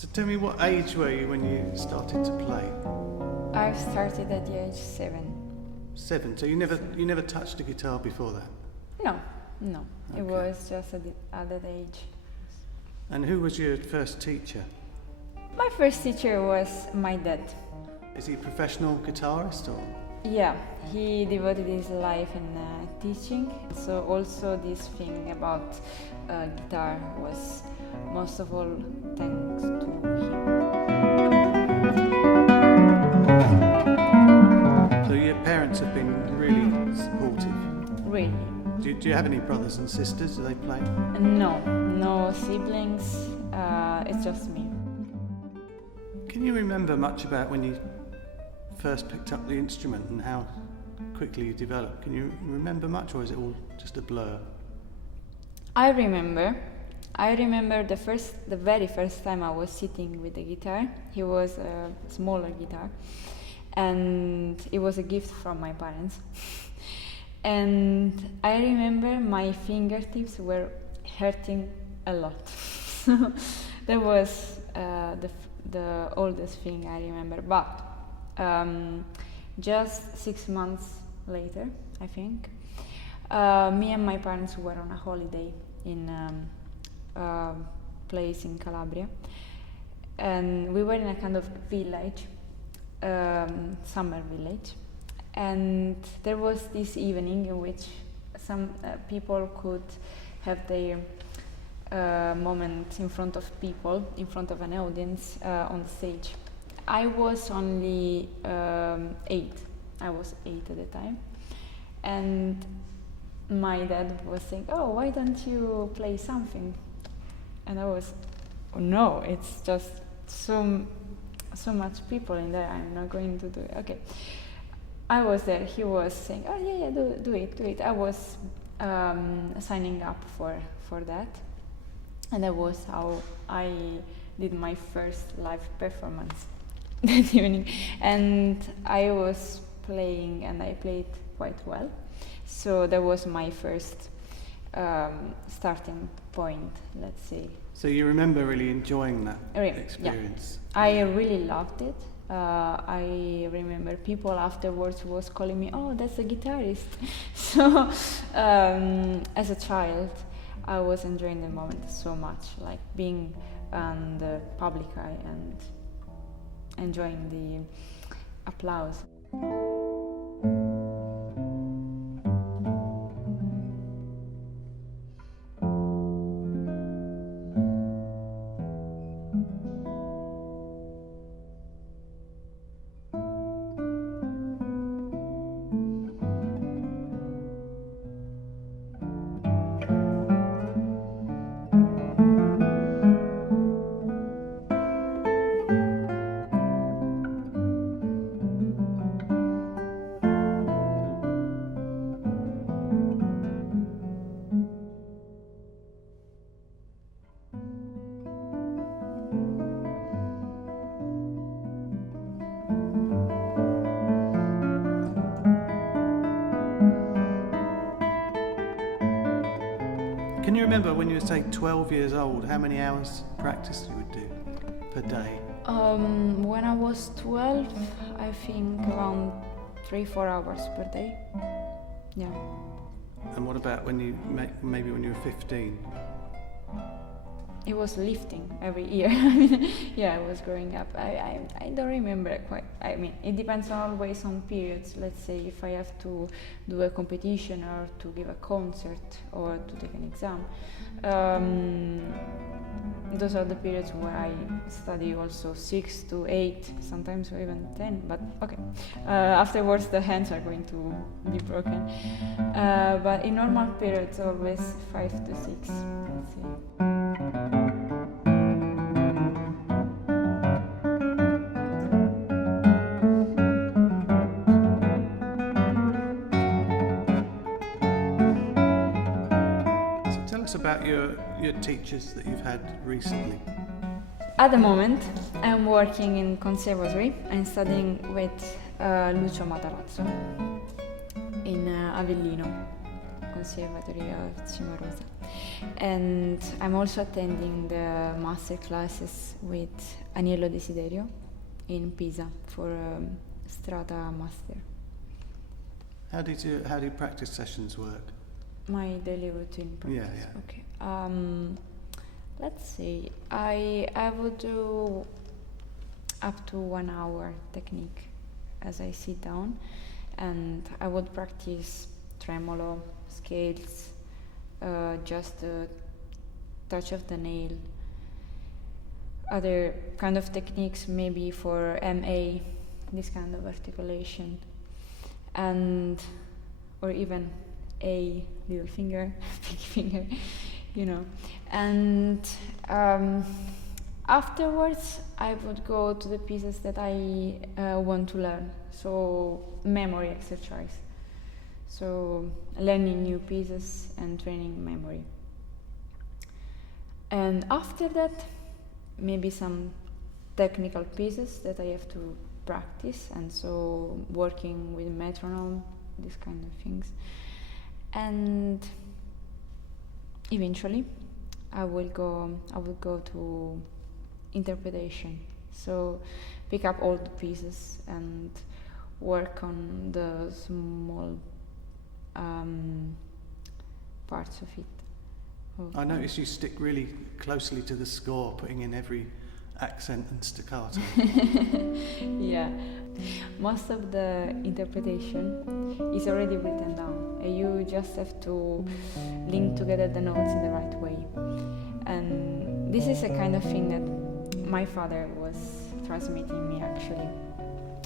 So tell me, what age were you when you started to play? I started at the age 7. 7. So you never touched a guitar before that? No. Okay. It was just at that age. And who was your first teacher? My first teacher was my dad. Is he a professional guitarist or? Yeah, he devoted his life in teaching. So also this thing about guitar was most of all thanks to him. So your parents have been really supportive? Really. Do you have any brothers and sisters? Do they play? No siblings. It's just me. Can you remember much about when you first picked up the instrument and how quickly you developed? Can you remember much, or is it all just a blur? I remember the very first time I was sitting with the guitar. It was a smaller guitar, and it was a gift from my parents. And I remember my fingertips were hurting a lot. So that was the oldest thing I remember. But just 6 months later, I think, me and my parents were on a holiday in a place in Calabria, and we were in a kind of village, summer village, and there was this evening in which some people could have their moment in front of people, in front of an audience on the stage. I was only 8. I was 8 at the time, and my dad was saying, "Oh, why don't you play something?" And I was, "Oh no, it's just so much people in there. I'm not going to do it." Okay. I was there. He was saying, "Oh yeah, do it." I was signing up for that, and that was how I did my first live performance that evening. And I was playing, and I played quite well. So that was my first starting point, let's say. So you remember really enjoying that experience? Yeah. I really loved it. I remember people afterwards was calling me, "Oh, that's a guitarist." So as a child, I was enjoying the moment so much, like being on the public eye and enjoying the applause. Can you remember when you were, say, 12 years old, how many hours practice you would do per day? When I was 12, I think around 3-4 hours per day. Yeah. And what about when you maybe when you were 15? It was lifting every year. Yeah, I was growing up. I don't remember quite. I mean, it depends always on periods. Let's say if I have to do a competition or to give a concert or to take an exam. those are the periods where I study also 6 to 8, sometimes even 10, but okay. Afterwards the hands are going to be broken. But in normal periods always 5 to 6, let's say. About your teachers that you've had recently. At the moment, I'm working in conservatory. I'm studying with Lucio Matarazzo in Avellino, Conservatory of Cimarosa. And I'm also attending the master classes with Agnello Desiderio in Pisa for Strata Master. How do practice sessions work? My daily routine practice. Yeah. Okay. Let's see. I would do up to 1 hour technique as I sit down, and I would practice tremolo, scales, just the touch of the nail. Other kind of techniques, maybe for MA, this kind of articulation, and or even a little finger, big finger, and afterwards I would go to the pieces that I want to learn, so memory exercise, so learning new pieces and training memory. And after that, maybe some technical pieces that I have to practice, and so working with metronome, these kind of things. And eventually I will go to interpretation, so pick up all the pieces and work on the small parts of it. I notice you stick really closely to the score, putting in every accent and staccato. Yeah, most of the interpretation is already written down. You just have to link together the notes in the right way. And this is a kind of thing that my father was transmitting me, actually.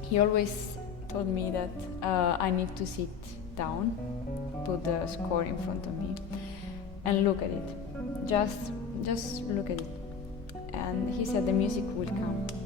He always told me that I need to sit down, put the score in front of me, and look at it. Just look at it. And he said the music will come to you.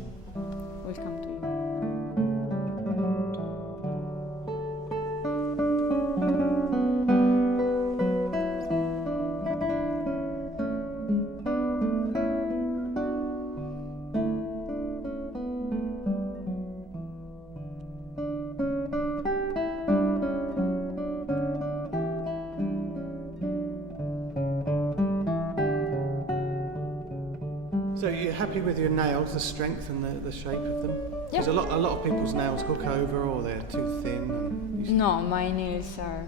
So you're happy with your nails, the strength and the shape of them? Yeah. Because a lot of people's nails hook over or they're too thin. No, my nails are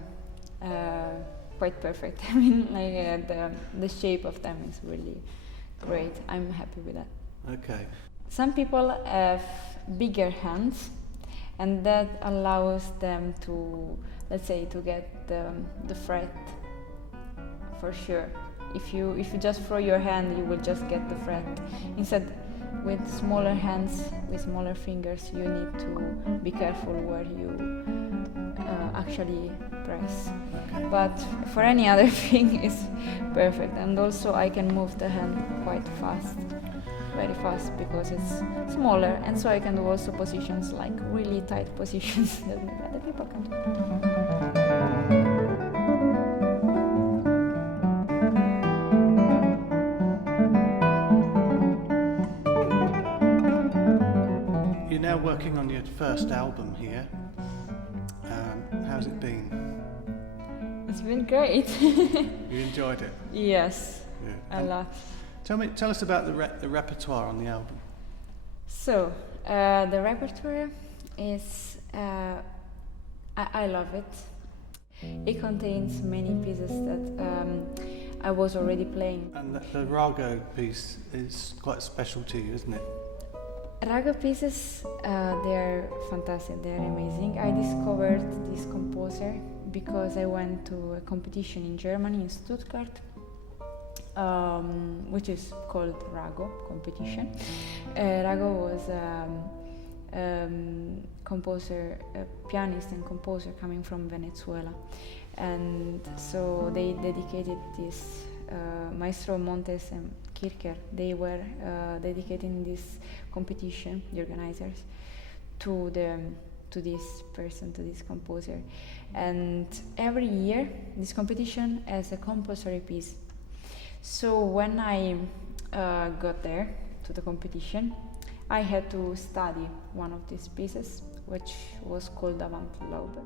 quite perfect. I mean, like the shape of them is really great. I'm happy with that. Okay. Some people have bigger hands, and that allows them to, let's say, to get the fret for sure. If you just throw your hand, you will just get the fret. Instead, with smaller hands, with smaller fingers, you need to be careful where you actually press. Okay. But for any other thing, it's perfect. And also, I can move the hand quite fast, very fast, because it's smaller, and so I can do also positions like really tight positions that other people can do. Now working on your first album here. How's it been? It's been great. You enjoyed it? Yes, yeah. A lot. Tell us about the repertoire on the album. So the repertoire is I love it. It contains many pieces that I was already playing. And the raga piece is quite special to you, isn't it? Raga pieces, they're fantastic, they're amazing. I discovered this composer because I went to a competition in Germany, in Stuttgart, which is called Rago competition. Rago was composer, a pianist and composer coming from Venezuela, and so they dedicated this Maestro Montes and Kircher. They were dedicating this competition, the organizers, to this person, to this composer, and every year this competition has a compulsory piece. So when I got there to the competition, I had to study one of these pieces, which was called Avant l'Aube.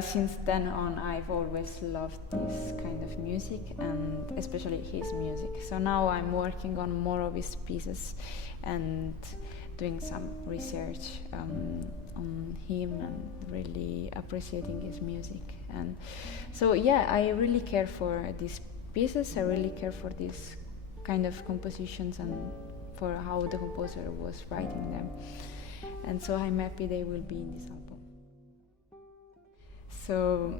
Since then on, I've always loved this kind of music, and especially his music. So now I'm working on more of his pieces and doing some research on him and really appreciating his music. And so yeah, I really care for these pieces. I really care for these kind of compositions and for how the composer was writing them. And so I'm happy they will be in this album. So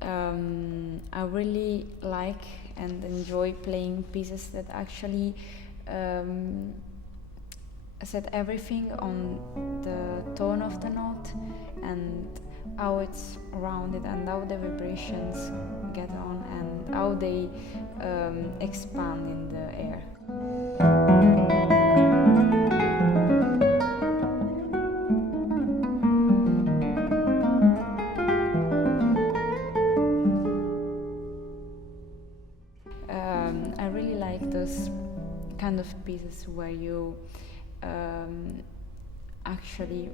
I really like and enjoy playing pieces that actually set everything on the tone of the note and how it's rounded and how the vibrations get on and how they expand in the air. I really like those kind of pieces where you actually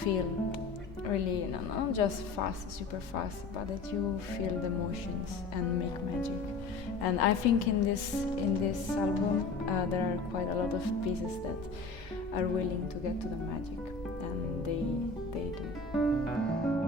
feel really, not just fast, super fast, but that you feel the emotions and make magic. And I think in this album there are quite a lot of pieces that are willing to get to the magic, and they do.